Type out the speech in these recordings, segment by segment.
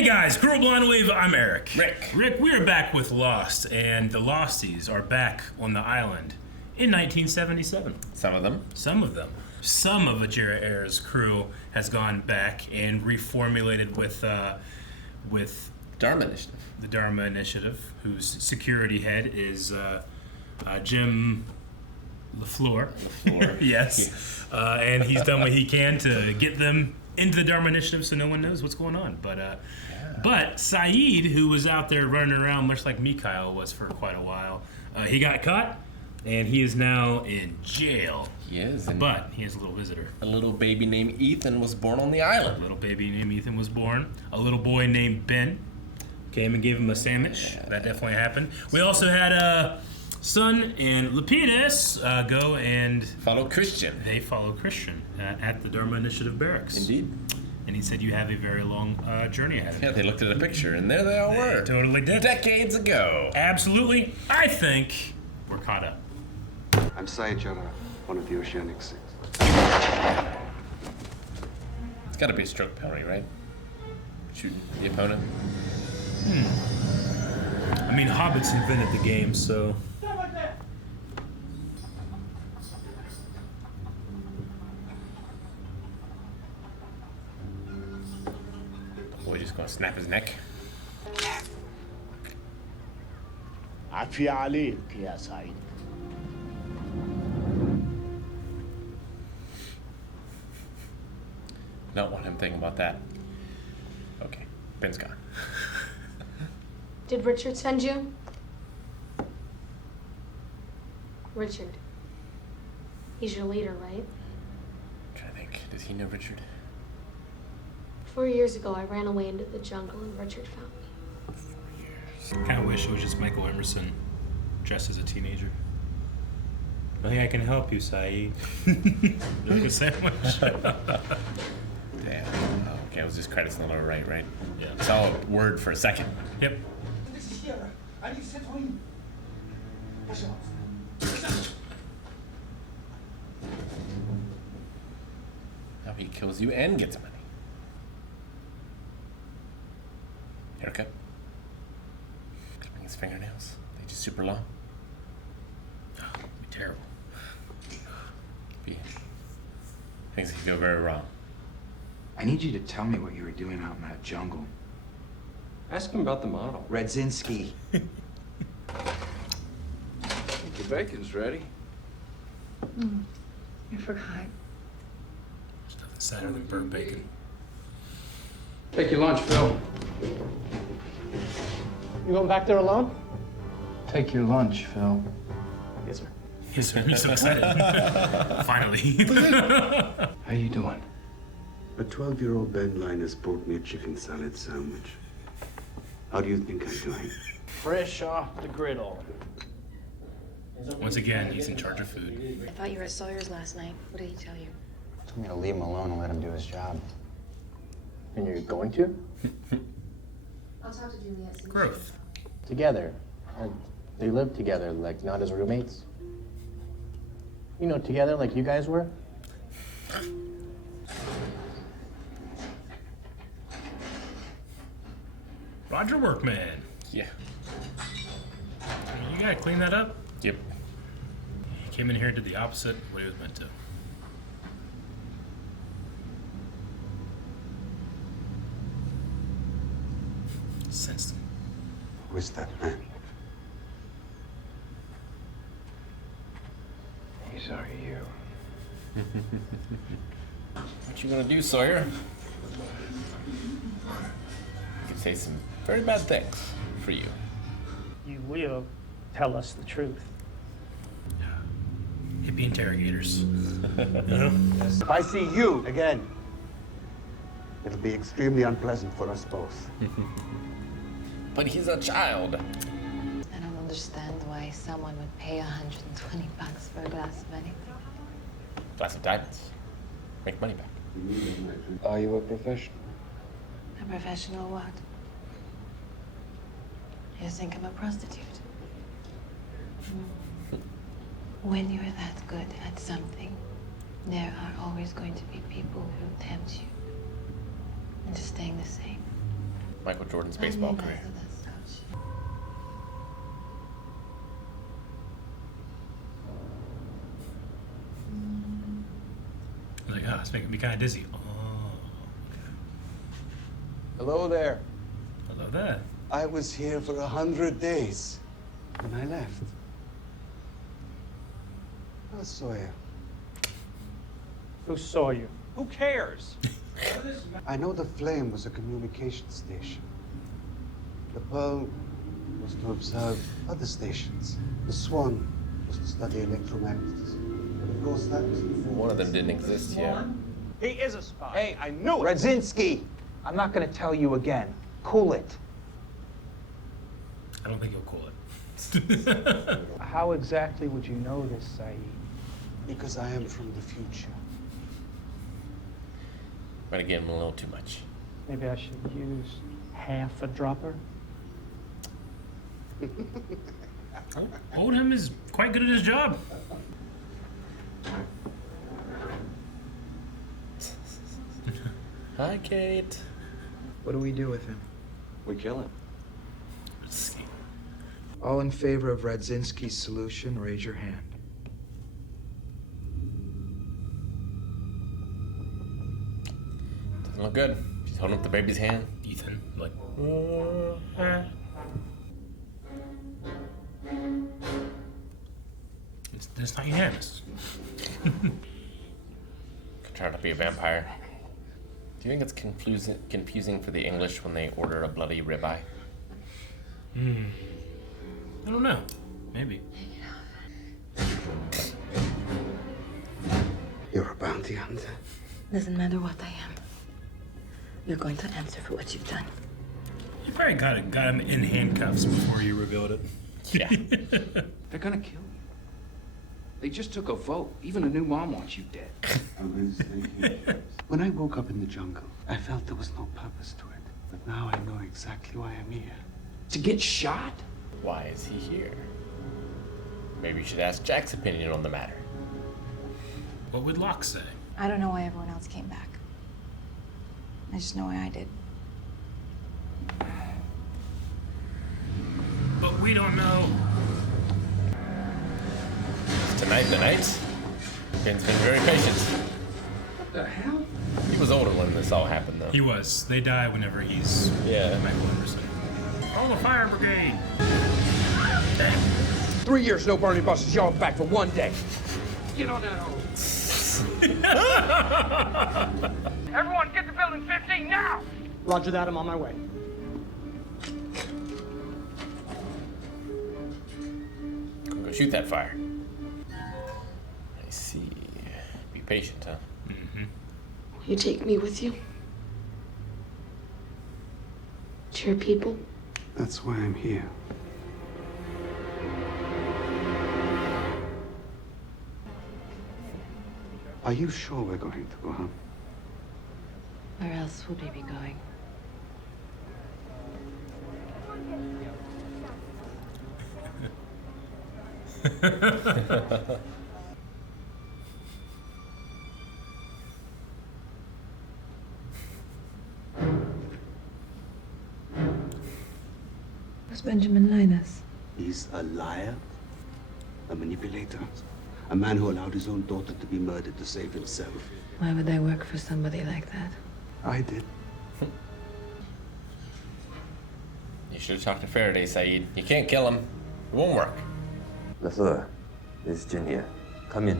Hey guys, Cruel Blind Wave, I'm Eric. Rick, we are back with Lost, and the Losties are back on the island in 1977. Some of them. Some of them. Some of Ajira Air's crew has gone back and reformulated with Dharma Initiative. The Dharma Initiative, whose security head is Jim LaFleur. Yes. And he's done what he can to get them into the Dharma Initiative so no one knows what's going on. But Saeed, who was out there running around much like Mikhail was for quite a while, he got caught, and he is now in jail. He is. But he has a little visitor. A little baby named Ethan was born on the island. A little baby named Ethan was born. A little boy named Ben came and gave him a sandwich. Yeah. That definitely happened. We also had Sun and Lapidus go and follow Christian. They follow Christian at the Dharma Initiative barracks. Indeed. And he said you have a very long journey ahead of you. Yeah, they looked at a picture, and there they all were. Totally did. Decades ago. Absolutely. I think we're caught up. I'm Sayajara, one of the Oceanic Six. It's got to be a stroke penalty, right? Shooting the opponent. I mean, hobbits invented the game, so... Boy, just gonna snap his neck. عافية عليك يا سعيد. Don't want him thinking about that. Okay, Ben's gone. Did Richard send you? Richard. He's your leader, right? I'm trying to think. Does he know Richard? 4 years ago, I ran away into the jungle and Richard found me. 4 years. I kind of wish it was just Michael Emerson dressed as a teenager. I think I can help you, Saeed. Like a sandwich. Damn. Oh, okay, it was just credits on the lower right? Yeah. Saw a word for a second. Yep. Now he kills you and gets money. Haircut. Clipping his fingernails. They just super long. Oh, it'd be terrible. Things could go very wrong. I need you to tell me what you were doing out in that jungle. Ask him about the model. Redzinski. Your bacon's ready. I forgot. There's nothing sadder than burnt bacon. Take your lunch, Phil. You going back there alone? Take your lunch, Phil. Yes, sir. Yes, sir. He's so excited. Finally. How you doing? A 12-year-old Ben Linus brought me a chicken salad sandwich. How do you think I'm doing? Fresh off the griddle. Once again, he's in charge of food. I thought you were at Sawyer's last night. What did he tell you? Told me to leave him alone and let him do his job. And you're going to? I'll talk to Juliet. Growth. Together. They live together, like not as roommates. You know, together like you guys were. Roger Workman. Yeah. You gotta clean that up. Yep. He came in here and did the opposite of what he was meant to. Sensed him. Who is that man? These are you. What you gonna do, Sawyer? You could say some very bad things for you. You will tell us the truth. Hippie interrogators. You know? If I see you again, it'll be extremely unpleasant for us both. But he's a child. I don't understand why someone would pay $120 for a glass of anything. Glass of diamonds. Make money back. Are you a professional? A professional what? You think I'm a prostitute? When you're that good at something, there are always going to be people who tempt you into staying the same. Michael Jordan's baseball career. I was like, oh, it's making me kind of dizzy. Oh, okay. Hello there. Hello there. I was here for 100 days when I left. I saw you. Who saw you? Who cares? I know the Flame was a communication station. The Pearl was to observe other stations. The Swan was to study electromagnetism. But of course, that was before. One of them didn't exist yet. He is a spy. Hey, I knew it! Radzinski! I'm not gonna tell you again. Cool it. I don't think you'll cool it. How exactly would you know this, Saeed? Because I am from the future. Might have given him a little too much. Maybe I should use half a dropper? Oldham is quite good at his job. Hi, Kate. What do we do with him? We kill him. All in favor of Radzinski's solution, raise your hand. Doesn't look good. She's holding up the baby's hand. Ethan, like, it's not unanimous. Could try to be a vampire. Do you think it's confusing for the English when they order a bloody ribeye? I don't know. Maybe. You're a bounty hunter. Doesn't matter what I am. You're going to answer for what you've done. You probably got him in handcuffs before you revealed it. Yeah. They're gonna kill you. They just took a vote. Even a new mom wants you dead. I'm going to stay here. When I woke up in the jungle, I felt there was no purpose to it. But now I know exactly why I'm here. To get shot? Why is he here? Maybe you should ask Jack's opinion on the matter. What would Locke say? I don't know why everyone else came back. I just know why I did. But we don't know. Tonight, the night. Ben's been very patient. What the hell? He was older when this all happened, though. He was. They die whenever he's Michael Anderson. Call the fire brigade. Dang. 3 years, no burning buses. Y'all back for 1 day. Get on that hole. Everyone, get to building 15 now! Roger that, I'm on my way. Go shoot that fire. I see. Be patient, huh? Will you take me with you? To your people? That's why I'm here. Are you sure we're going to go home? Where else would we be going? Where's Benjamin Linus? He's a liar, a manipulator, a man who allowed his own daughter to be murdered to save himself. Why would I work for somebody like that? I did. You should have talked to Faraday, Saeed. You can't kill him. It won't work. LaFleur, this is Jin here. Come in.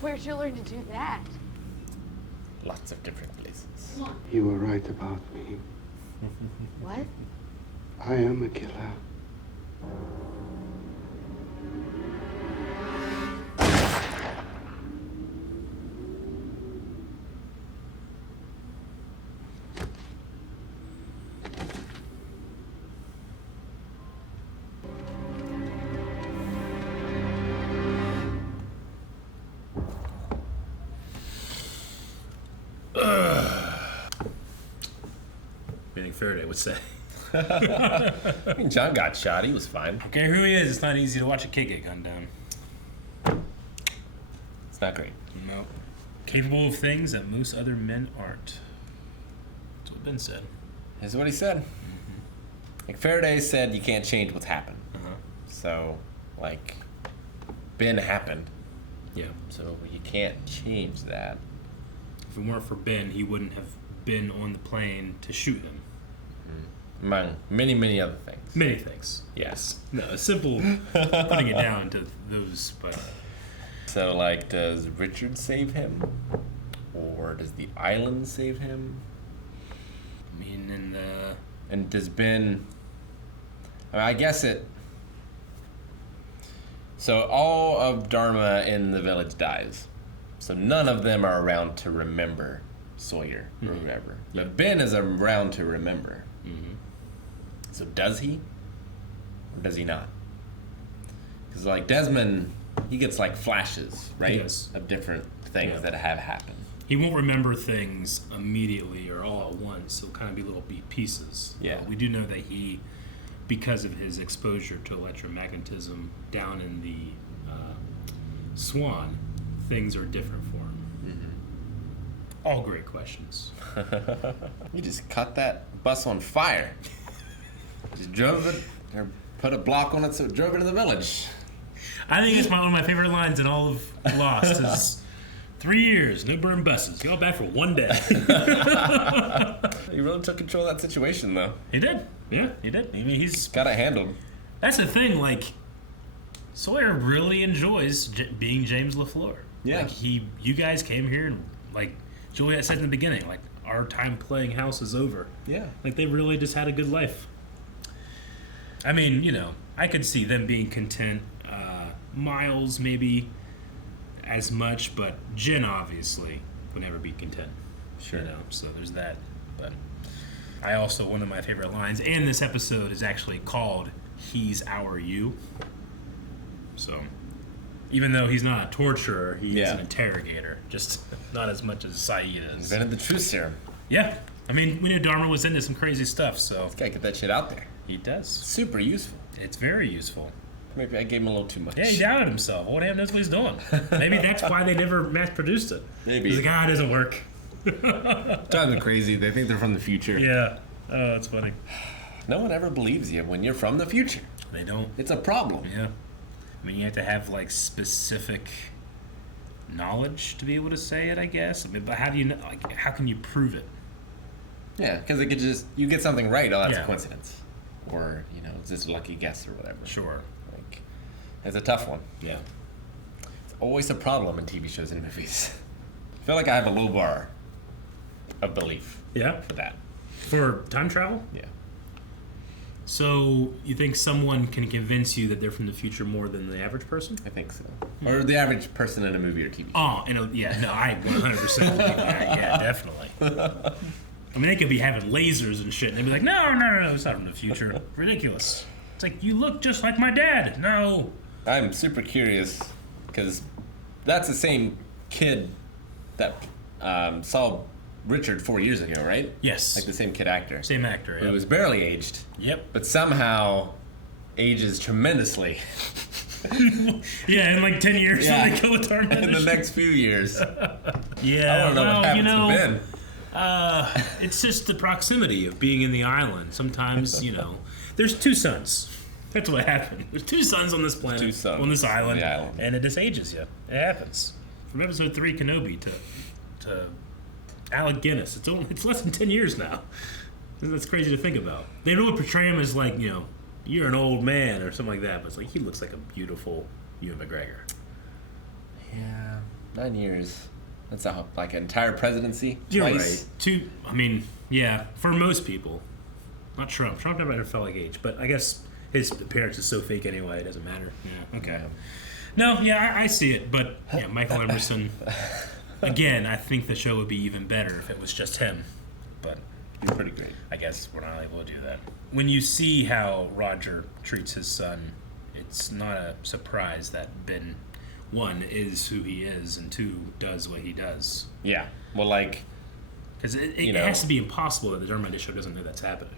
Where'd you learn to do that? Lots of different places. You were right about me. What? I am a killer. Anything Faraday would say. I mean, John got shot. He was fine. Okay, who he is, it's not easy to watch a kid get gunned down. It's not great. Nope. capable of things that most other men aren't. That's what Ben said. Is what he said. Like Faraday said, you can't change what's happened. So, like, Ben happened. Yeah. So you can't change that. If it weren't for Ben, he wouldn't have been on the plane to shoot them. Among many, many other things. Many things. Yes. No, a simple putting it down to those, but. So, like, does Richard save him? Or does the island save him? I mean, and does Ben... I guess it... So all of Dharma in the village dies. So none of them are around to remember Sawyer or whoever. But Ben is around to remember. So does he? Or does he not? Because, like, Desmond, he gets, like, flashes, right? Yes. Of different things that have happened. He won't remember things immediately or all at once. It'll kind of be little pieces. Yeah. We do know that he, because of his exposure to electromagnetism down in the Swan, things are different for him. All great questions. You just cut that bus on fire. Just drove it, or put a block on it so it drove into the village. I think it's one of my favorite lines in all of Lost is 3 years, no burn buses. Y'all back for 1 day. He really took control of that situation, though. He did. Yeah, he did. I mean, he's got it handled. That's the thing. Like, Sawyer really enjoys being James LaFleur. Yeah. Like, you guys came here and, like Juliet said in the beginning, like, our time playing house is over. Yeah. Like, they really just had a good life. I mean, you know, I could see them being content. Miles maybe as much, but Jen obviously would never be content. Sure. You know, so there's that. But I also, one of my favorite lines, and this episode is actually called "He's Our You." So even though he's not a torturer, he is an interrogator. Just not as much as Saeed is. Invented the truth serum. Yeah. I mean, we knew Dharma was into some crazy stuff, so. He's gotta get that shit out there. He does. Super useful. It's very useful. Maybe I gave him a little too much. Yeah, he doubted himself. Old Ham knows what he's doing. Maybe that's why they never mass-produced it. Maybe. He's like, it doesn't work. Driving me crazy. They think they're from the future. Yeah. Oh, that's funny. No one ever believes you when you're from the future. They don't. It's a problem. Yeah. I mean, you have to have, like, specific knowledge to be able to say it, I guess. I mean, but how do you know? Like, how can you prove it? Yeah, because it could just, you get something right, oh, that's a coincidence. Or, you know, it's just a lucky guess or whatever. Sure. Like, it's a tough one. Yeah. It's always a problem in TV shows and movies. I feel like I have a low bar of belief. Yeah? For that. For time travel? Yeah. So, you think someone can convince you that they're from the future more than the average person? I think so. Or the average person in a movie or TV show. Oh, yeah, no, I 100% believe that. Yeah, definitely. I mean, they could be having lasers and shit, and they'd be like, no, it's not from the future. Ridiculous. It's like, you look just like my dad. No. I'm super curious, because that's the same kid that saw Richard 4 years ago, right? Yes. Like the same kid actor. Same actor, It was barely aged. Yep. But somehow ages tremendously. Yeah, in like 10 years when they kill the Dharma. In the next few years. Yeah, I don't know what happens to Ben. It's just the proximity of being in the island. Sometimes, you know, there's two suns. That's what happened. There's two suns on this planet, Two suns on this island, on the island. and it just ages you. It happens. From episode 3, Kenobi, to Alec Guinness. It's less than 10 years now. That's crazy to think about. They don't portray him as like, you know, you're an old man or something like that, but it's like he looks like a beautiful Ewan McGregor. Yeah, 9 years. That's like an entire presidency. You're twice. right. I mean, yeah, for most people. Not Trump. Trump never felt like age, but I guess his appearance is so fake anyway, it doesn't matter. Yeah, okay. No, yeah, I see it, but yeah, Michael Emerson. Again, I think the show would be even better if it was just him, but he's pretty great. I guess we're not able to do that. When you see how Roger treats his son, it's not a surprise that Ben, 1, is who he is, and 2, does what he does. Yeah. Well, like, because it has to be impossible that the Dharma show doesn't know that's happening.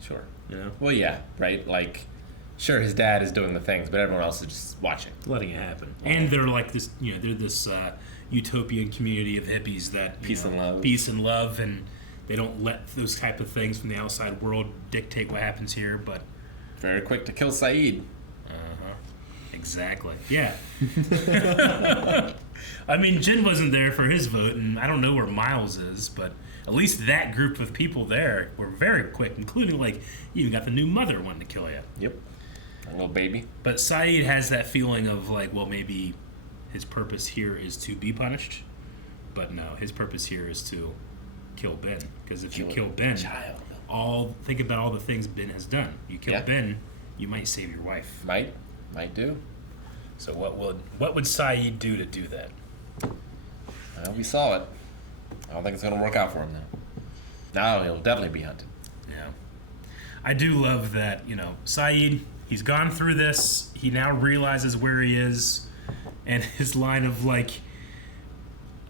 Sure. You know? Well, yeah, right? Like, sure, his dad is doing the things, but everyone else is just watching. Letting it happen. And they're like this, you know, they're this utopian community of hippies that Peace and love, and they don't let those type of things from the outside world dictate what happens here. But very quick to kill Saeed. Exactly. Yeah. I mean, Jin wasn't there for his vote, and I don't know where Miles is, but at least that group of people there were very quick, including, like, you even got the new mother wanting to kill you. Yep. A little baby. But Saeed has that feeling of, like, well, maybe his purpose here is to be punished. But no, his purpose here is to kill Ben. Because if you kill Ben, think about all the things Ben has done. You kill Ben, you might save your wife. Might do. So what would Saeed do to do that? Well, we saw it. I don't think it's going to work out for him now. Now he'll definitely be hunted. Yeah. I do love that, Saeed, he's gone through this. He now realizes where he is. And his line of, like,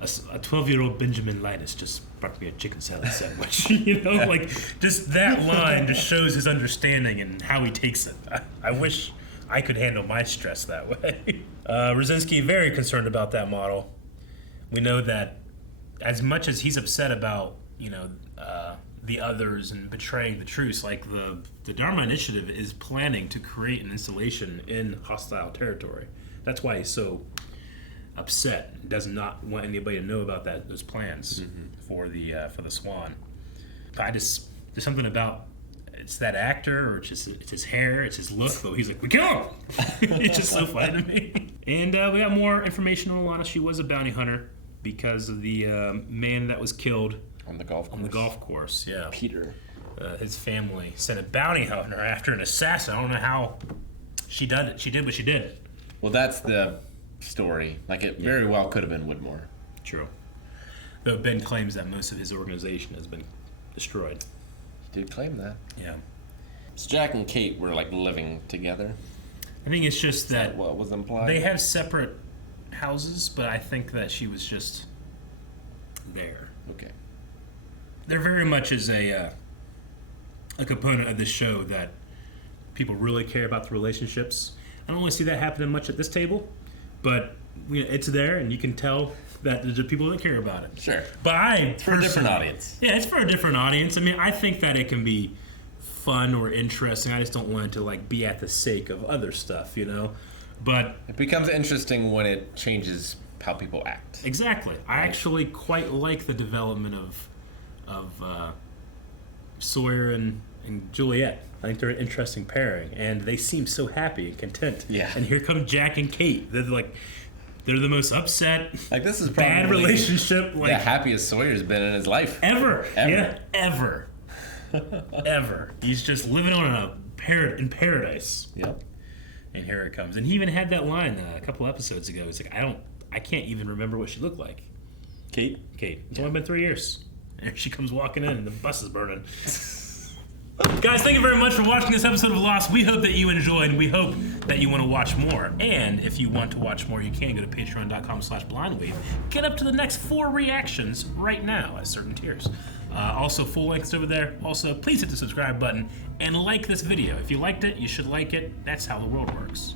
a 12-year-old Benjamin Linus just brought me a chicken salad sandwich. Like, just that line just shows his understanding and how he takes it. I wish I could handle my stress that way. Rosinski, very concerned about that model. We know that as much as he's upset about, the others and betraying the truce, like the Dharma Initiative is planning to create an installation in hostile territory. That's why he's so upset. Does not want anybody to know about those plans for the Swan. There's something about it's that actor, or it's his hair, it's his look. Though he's like, we kill him. It's just so funny to me. And we got more information on Alana. She was a bounty hunter because of the man that was killed on the golf course. Yeah, Peter. His family sent a bounty hunter after an assassin. I don't know how she did it. She did what she did. Well, that's the story. Like, it very well could have been Woodmore. True. Though Ben claims that most of his organization has been destroyed. He did claim that. Yeah. So Jack and Kate were, like, living together. I think it's just that what was implied? They have separate houses, but I think that she was just there. Okay. There very much is a component of this show that people really care about the relationships. I don't really see that happening much at this table, but it's there, and you can tell that there's people that care about it. Sure. But it's for a different audience. Yeah, it's for a different audience. I mean, I think that it can be fun or interesting. I just don't want it to, like, be at the sake of other stuff, But it becomes interesting when it changes how people act. Exactly. I actually quite like the development of Sawyer and Juliet. I think they're an interesting pairing, and they seem so happy and content. Yeah. And here come Jack and Kate. They're the most upset. Like, this is probably bad relationship. The happiest Sawyer's been in his life. Ever. Yeah, ever. Ever. He's just living on in paradise. Yep. And here it comes. And he even had that line a couple episodes ago. It's like, I can't even remember what she looked like. Kate. It's only been 3 years. And she comes walking in and the bus is burning. Guys, thank you very much for watching this episode of Lost. We hope that you enjoyed. We hope that you want to watch more. And if you want to watch more, you can go to patreon.com/blindwave. Get up to the next 4 reactions right now at certain tiers. Also, full links over there. Also, please hit the subscribe button and like this video. If you liked it, you should like it. That's how the world works.